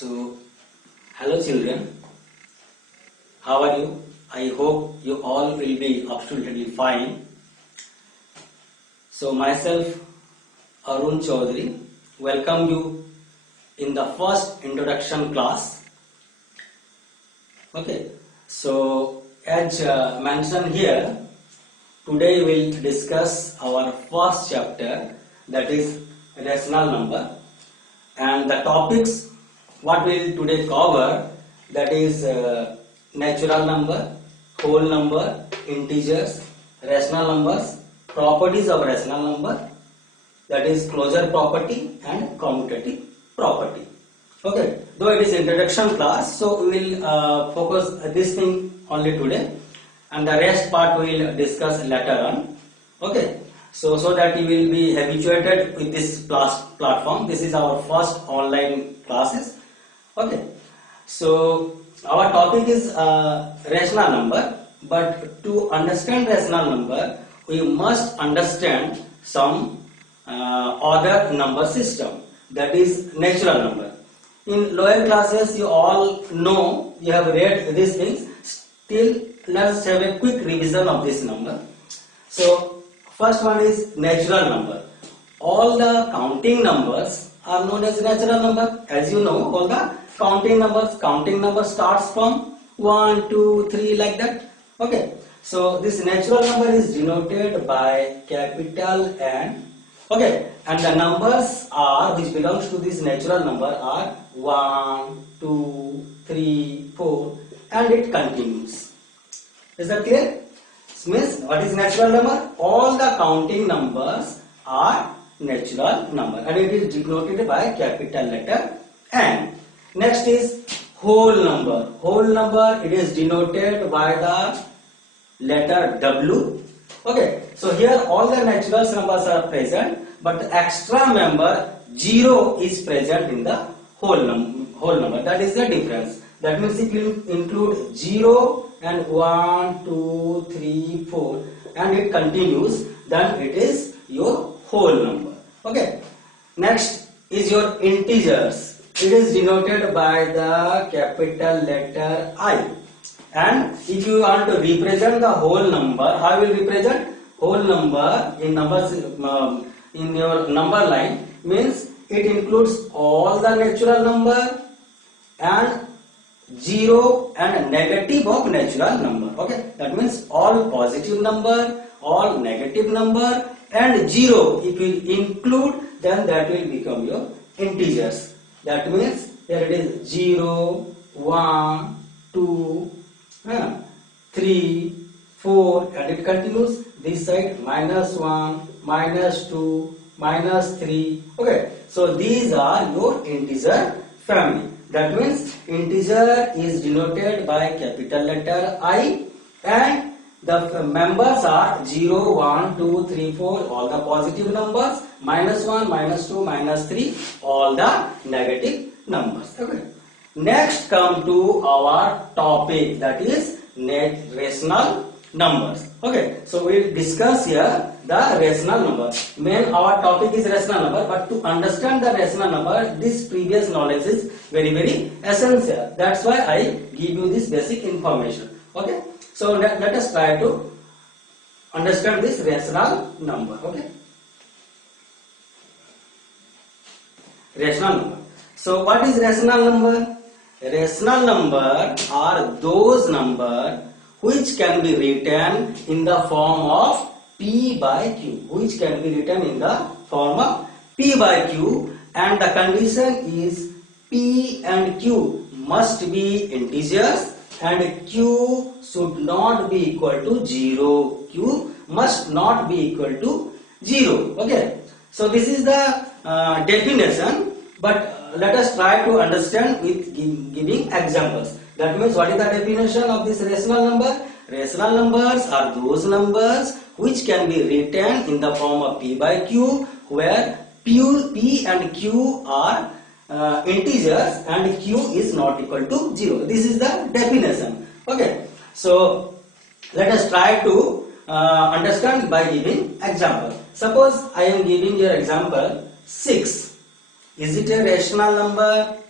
So, hello children, how are you? I hope you all will be absolutely fine. So, myself Arun Chaudhary welcome you in the first introduction class. Okay, so as mentioned here, today we will discuss our first chapter, that is rational number, and the topics what we will today cover, that is natural number, whole number, integers, rational numbers, properties of rational number, that is closure property and commutative property. Okay, though it is introduction class, so we will focus this thing only today, and the rest part we will discuss later on. Okay, so that you will be habituated with this platform. This is our first online classes. Okay, so our topic is rational number, but to understand rational number we must understand some other number system, that is natural number. In lower classes you all know, you have read these things. Still let's have a quick revision of this number. So first one is natural number. All the counting numbers are known as natural number. As you know, all the counting number starts from 1, 2, 3 like that. Okay, so this natural number is denoted by capital N. Okay, and the numbers are which belongs to this natural number are 1, 2, 3, 4, and it continues. Is that clear? Means what is natural number? All the counting numbers are natural number, and it is denoted by capital letter N. Next is whole number. Whole number, it is denoted by the letter W. Okay, so here all the natural numbers are present, but the extra member 0 is present in the whole number. That is the difference. That means it will include 0 and 1, 2, 3, 4, and it continues. Then it is your whole number. Okay. Next is your integers. It is denoted by the capital letter I. And if you want to represent the whole number, how will you represent whole number in numbers in your number line? Means it includes all the natural number and 0 and negative of natural number. Okay, that means all positive number, all negative number, and 0 if you include, then that will become your integers. That means here it is 0, 1, 2, 3, 4, and it continues. This side -1, -2, -3. Okay, so these are your integer family. That means integer is denoted by capital letter I, and the members are 0, 1, 2, 3, 4, all the positive numbers, -1, -2, -3, all the negative numbers. Okay. Next come to our topic, that is rational numbers. Okay, so we will discuss here the rational number. Main our topic is rational number, but to understand the rational number, this previous knowledge is very essential. That's why I give you this basic information. Okay, so let us try to understand this rational number. Okay, rational number. So what is rational number? Rational number are those number which can be written in the form of P by Q, which can be written in the form of P by Q, and the condition is P and Q must be integers and Q should not be equal to 0. Q must not be equal to 0. Okay, so this is the definition, but let us try to understand with giving examples. That means what is the definition of this rational number? Rational numbers are those numbers which can be written in the form of P by Q, where P and Q are integers and Q is not equal to 0. This is the definition. Okay, so let us try to understand by giving example. Suppose I am giving your example 6. Is it a rational number?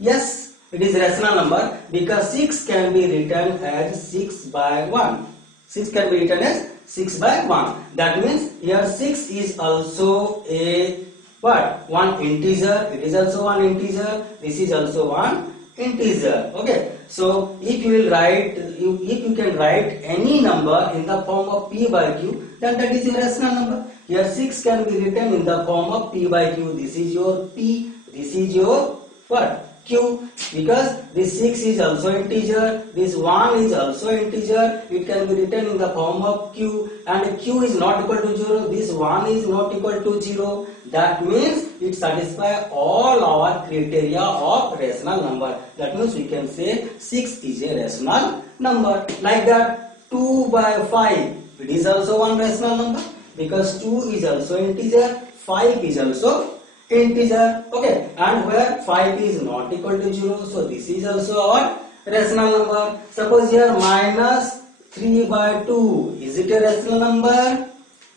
Yes, it is rational number because 6 can be written as 6 by 1. 6 can be written as 6 by 1. That means here 6 is also a what? One integer. It is also one integer. This is also one integer. Okay. So if you will write, if you can write any number in the form of p by q, then that is a rational number. Here 6 can be written in the form of p by q. This is your p. This is your what? Q, because this 6 is also integer, this 1 is also integer, it can be written in the form of q, and q is not equal to 0, this 1 is not equal to 0. That means it satisfies all our criteria of rational number. That means we can say 6 is a rational number. Like that, 2 by 5, it is also one rational number because 2 is also integer, 5 is also integer. Okay, and where 5 is not equal to 0, so this is also our rational number. Suppose here minus 3 by 2, is it a rational number?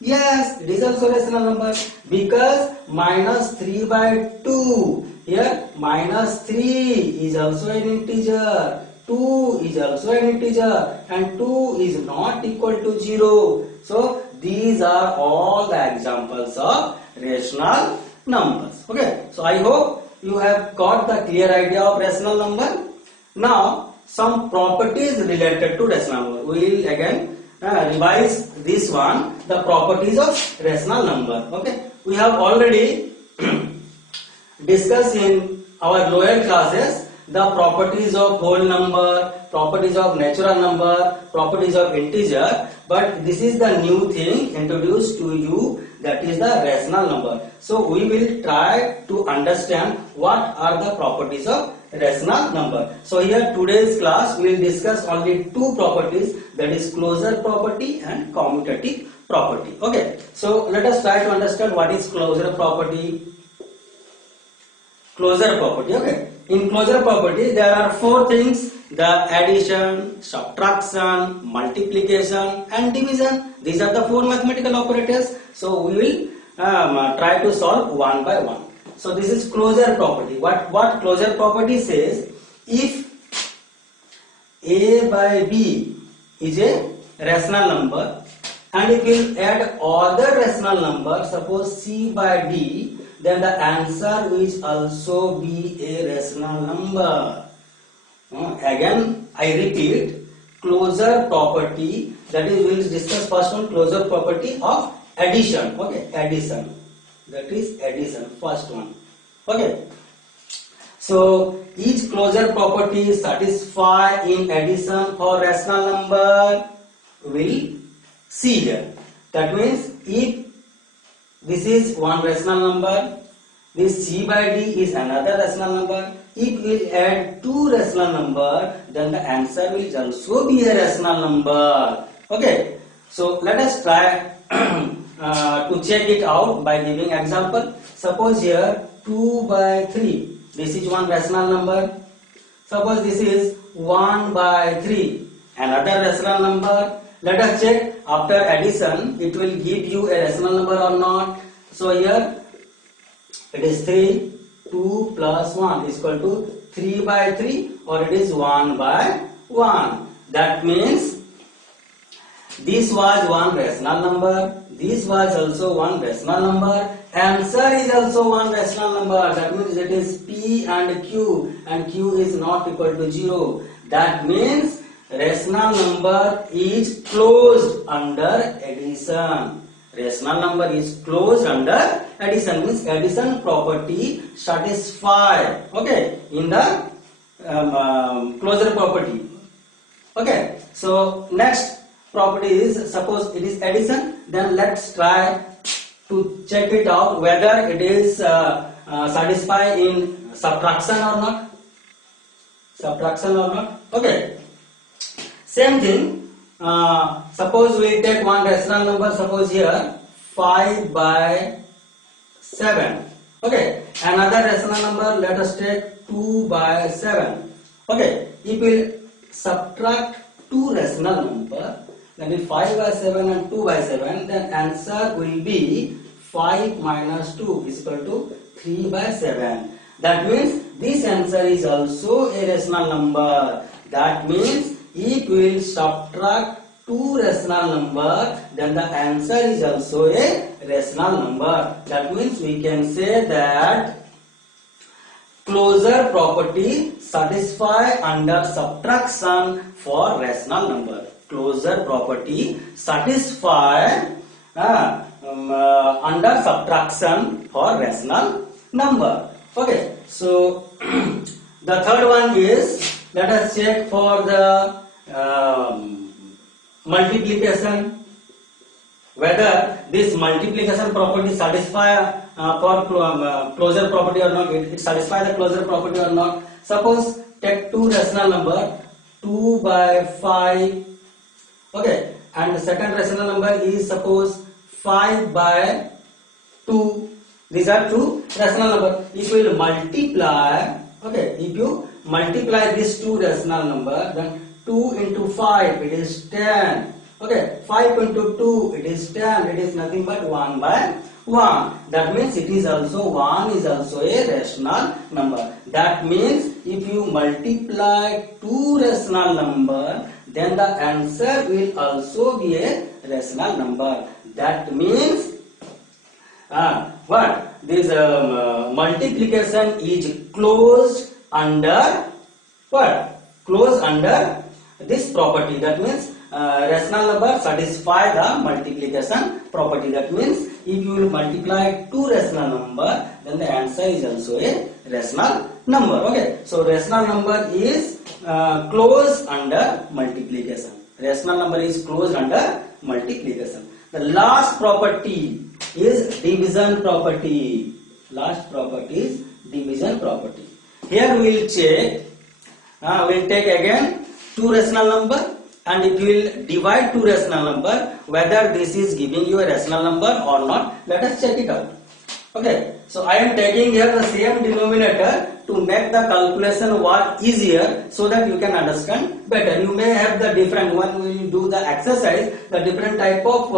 Yes, it is also rational number because minus 3 by 2, here minus 3 is also an integer, 2 is also an integer, and 2 is not equal to 0. So these are all the examples of rational numbers. Okay, so I hope you have got the clear idea of rational number. Now some properties related to rational number. We will again revise this one, the properties of rational number. Okay, we have already discussed in our lower classes the properties of whole number, properties of natural number, properties of integer, but this is the new thing introduced to you, that is the rational number. So we will try to understand what are the properties of rational number. So here today's class we will discuss only two properties, that is closure property and commutative property. Okay, so let us try to understand what is closure property. Closure property. Okay, in closure property there are four things: the addition, subtraction, multiplication and division. These are the four mathematical operators. So we will try to solve one by one. So this is closure property. What closure property says: if a by b is a rational number and if we add other rational number, suppose c by d, then the answer will also be a rational number. Again I repeat, closure property, that is we will discuss first one, closure property of addition. Okay, addition, that is addition, first one. Okay, so each closure property satisfy in addition for rational number, we will see here. That means if this is one rational number, this c by d is another rational number, if we add two rational number, then the answer will also be a rational number. Okay, so let us try to check it out by giving example. Suppose here 2 by 3, this is one rational number. Suppose this is 1 by 3, another rational number. Let us check after addition it will give you a rational number or not. So here it is 3, 2 plus 1 is equal to 3 by 3, or it is 1 by 1. That means this was one rational number, this was also one rational number, answer is also one rational number. That means it is p and q is not equal to 0. That means rational number is closed under addition. Rational number is closed under addition, means addition property satisfy, okay, in the closure property. Okay, so next property is, suppose it is addition, then let's try to check it out whether it is satisfy in subtraction or not. Subtraction or not. Okay, same thing. Suppose we take one rational number, suppose here 5 by 7. Okay, another rational number, let us take 2 by 7. Okay, if we subtract two rational number, then if 5 by 7 and 2 by 7, then answer will be 5 minus 2 is equal to 3 by 7. That means this answer is also a rational number. That means if we will subtract two rational number, then the answer is also a rational number. That means we can say that closure property satisfy under subtraction for rational number. Closure property satisfy under subtraction for rational number. Okay, so the third one is, let us check for the multiplication, whether this multiplication property satisfy for closure property or not. It satisfy the closure property or not. Suppose take two rational number, 2 by 5, okay, and the second rational number is suppose 5 by 2. These are two rational number. If you will multiply, okay, if you multiply these two rational number, then 2 into 5 it is 10. Okay, 5 into 2 it is 10. It is nothing but 1 by 1. That means it is also 1 is also a rational number. That means if you multiply two rational number, then the answer will also be a rational number. That means what? This multiplication is closed under what? Closed under this property. That means rational number satisfy the multiplication property. That means if you will multiply two rational number, then the answer is also a rational number. Okay, so rational number is closed under multiplication. Rational number is closed under multiplication. The last property is division property. Last property is division property. Here we will check. We will take again two rational number, and if you will divide two rational number, whether this is giving you a rational number or not, let us check it out. Okay, so I am taking here the same denominator to make the calculation work easier, so that you can understand better. You may have the different one. When you do the exercise, the different type of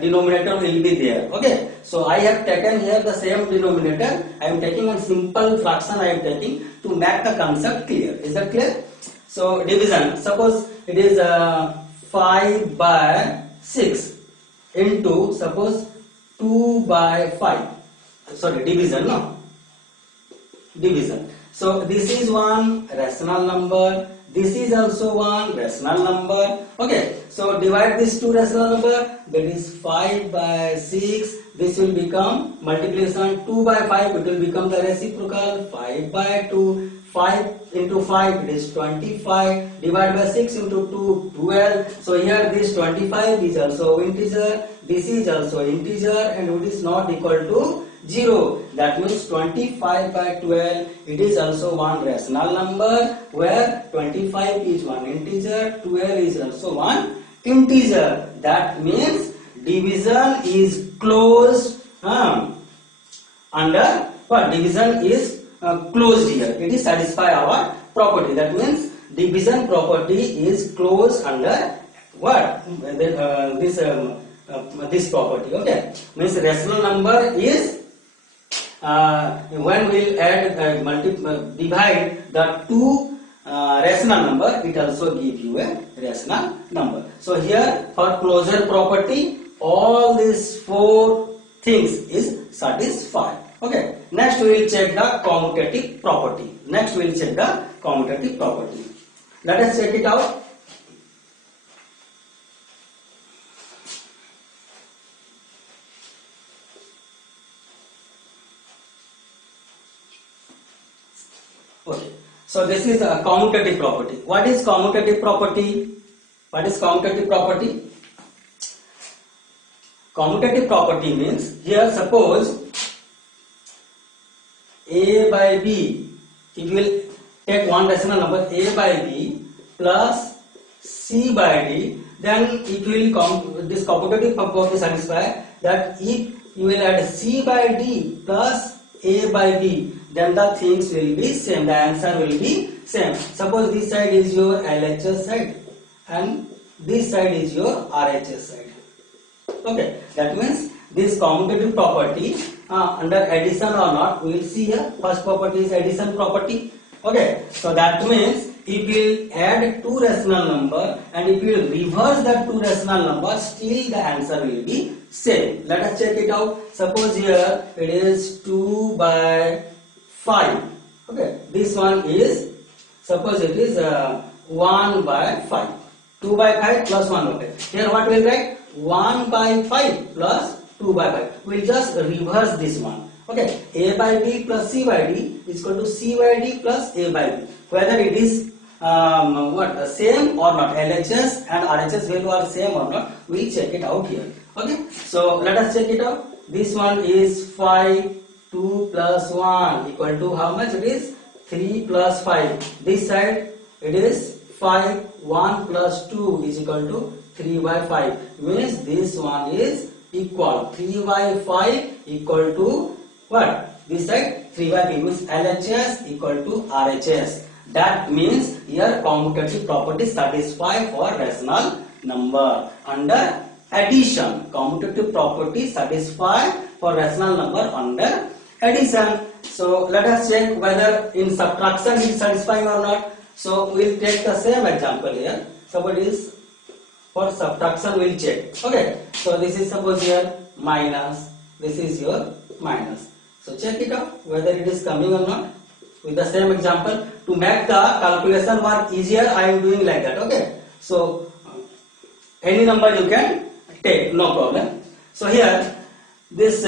denominator will be there. Okay, so I have taken here the same denominator. I am taking a simple fraction. I am taking to make the concept clear. Is that clear? So division, suppose it is 5 by 6 into suppose 2 by 5. Sorry, division, no? Division. So this is one rational number. This is also one rational number. Okay, so divide these two rational number. That is 5 by 6. This will become multiplication 2 by 5. It will become the reciprocal 5 by 2. 5 into 5 it is 25. Divide by 6 into 2, 12. So here this 25 is also integer. This is also integer, and it is not equal to 0. That means 25 by 12. It is also one rational number, where 25 is one integer, 12 is also one integer. That means division is closed under what? Division is closed here. It is satisfy our property. That means division property is closed under what? This property. Okay, means rational number is when we will add divide the two rational number, it also give you a rational number. So here for closure property, all these four things is satisfied. Okay, next we will check the commutative property. Next we will check the commutative property. Let us check it out. Okay, so this is a commutative property. What is commutative property? What is commutative property? Commutative property means, here suppose A by B, if you will take one rational number A by B plus C by D, then it will this commutative property satisfy that if you will add C by D plus A by B, then the things will be same, the answer will be same. Suppose this side is your LHS side and this side is your RHS side. Okay, that means this commutative property under addition or not, we will see here. First property is addition property. Okay, so that means if we add two rational number and if we reverse that two rational number, still the answer will be same. Let us check it out. Suppose here it is 2 by 5. Okay, this one is, suppose it is 1 by 5. 2 by 5 plus 1 by 5. Here what we will write? 1 by 5 plus 2 by 5. We will just reverse this one. Okay, a by b plus c by d is equal to c by d plus a by b. Whether it is same or not, LHS and RHS value are same or not, we will check it out here. Okay, so let us check it out. This one is 5, 2 plus 1 equal to how much? It is 3 plus 5. This side it is 5, 1 plus 2 is equal to 3 by 5. Means this one is equal. 3 by 5 equal to what? This side 3 by 5 means LHS equal to RHS. That means here commutative property satisfy for rational number. Under addition, commutative property satisfy for rational number under addition. So let us check whether in subtraction it is satisfying or not. So we will take the same example here. Suppose it is for subtraction, we will check. Okay, so this is suppose here minus, this is your minus. So check it out whether it is coming or not. With the same example, to make the calculation work easier, I am doing like that. Okay, so any number you can take, no problem. So here this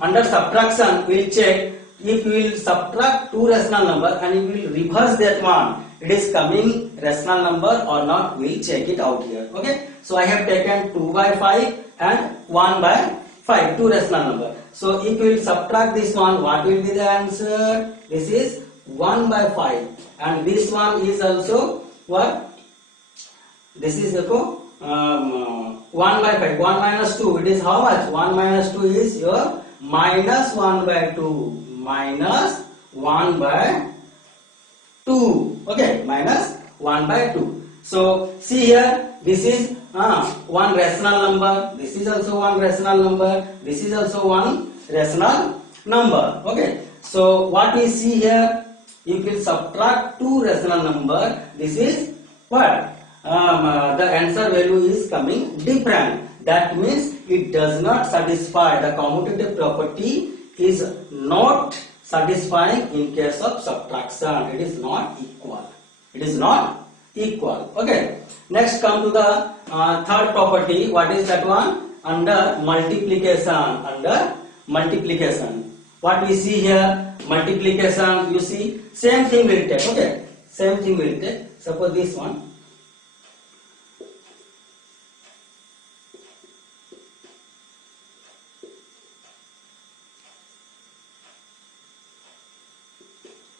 under subtraction we will check if we will subtract two rational number and we will reverse that one, it is coming rational number or not, we will check it out here. Okay, so I have taken 2 by 5 and 1 by 5, two rational number. So if we will subtract this one, what will be the answer? This is 1 by 5 and this one is also what? This is equal 1 by 5, 1 minus 2, it is how much? 1 minus 2 is your minus 1 by 2, minus 1 by 2, okay, minus 1 by 2. So see here, this is one rational number, this is also one rational number, this is also one rational number. Okay, so what we see here, if we subtract two rational number, this is what? The answer value is coming different. That means it does not satisfy, the commutative property is not satisfying in case of subtraction. It is not equal. It is not equal. Okay. Next come to the third property. What is that one? Under multiplication. Under multiplication. What we see here? Multiplication. You see, same thing will take. Okay. Same thing will take. Suppose this one.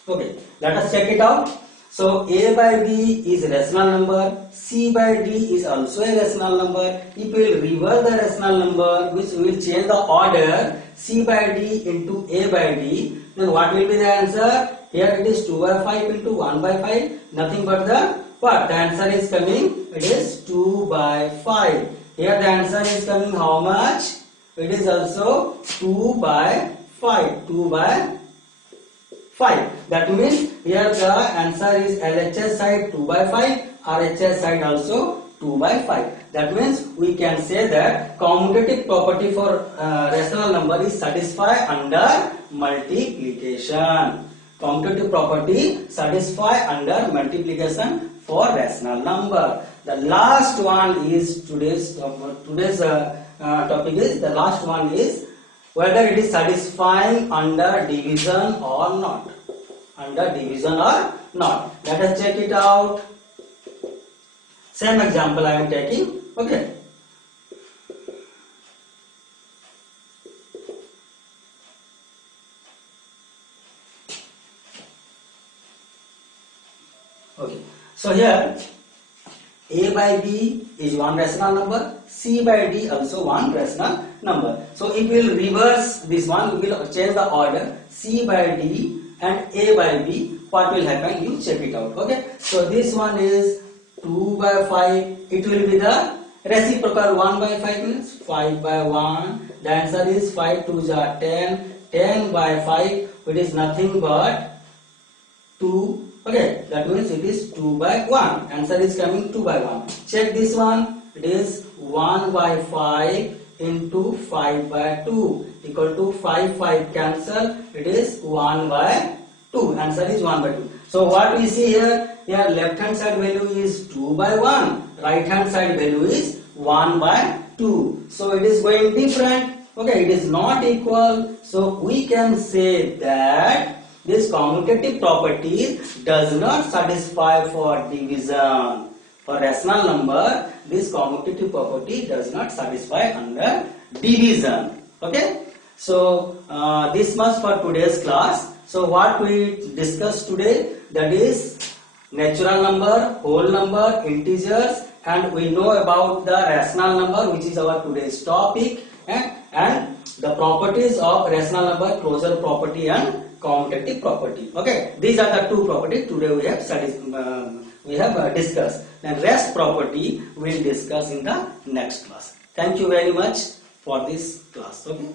Okay, let us check it out. So a by b is a rational number, c by d is also a rational number. If we will reverse the rational number, which we will change the order c by d into a by d, then what will be the answer? Here it is 2 by 5 into 1 by 5, nothing but the what? The answer is coming, it is 2 by 5. Here the answer is coming how much? It is also 2 by 5, 2 by 5. That means here the answer is LHS side 2 by 5, RHS side also 2 by 5. That means we can say that commutative property for rational number is satisfied under multiplication. Commutative property satisfy under multiplication for rational number. The last one is today's topic is, the last one is whether it is satisfying under division or not. Under division or not. Let us check it out. Same example I am taking. Okay. Okay. So here a by b is one rational number, c by d also one rational number. So if we will reverse this one, we will change the order c by d and a by b. What will happen? You check it out. Okay. So this one is 2 by 5. It will be the Reciprocal 1 by 5 means 5 by 1. The answer is 5 2s are 10. 10 by 5, it is nothing but 2. Okay, that means it is 2 by 1. Answer is coming 2 by 1. Check this one. It is 1 by 5 into 5 by 2 equal to 5 cancel. It is 1 by 2. Answer is 1 by 2. So what we see here? Here left hand side value is 2 by 1. Right hand side value is 1 by 2. So it is going different. Okay, it is not equal. So we can say that this commutative property does not satisfy for division. For rational number, this commutative property does not satisfy under division. Okay. So this much for today's class. So what we discussed today, that is natural number, whole number, integers, and we know about the rational number, which is our today's topic, and the properties of rational number, closure property and commutative property. Okay, these are the two properties today we have studied, discussed. And rest property we will discuss in the next class. Thank you very much for this class. Okay.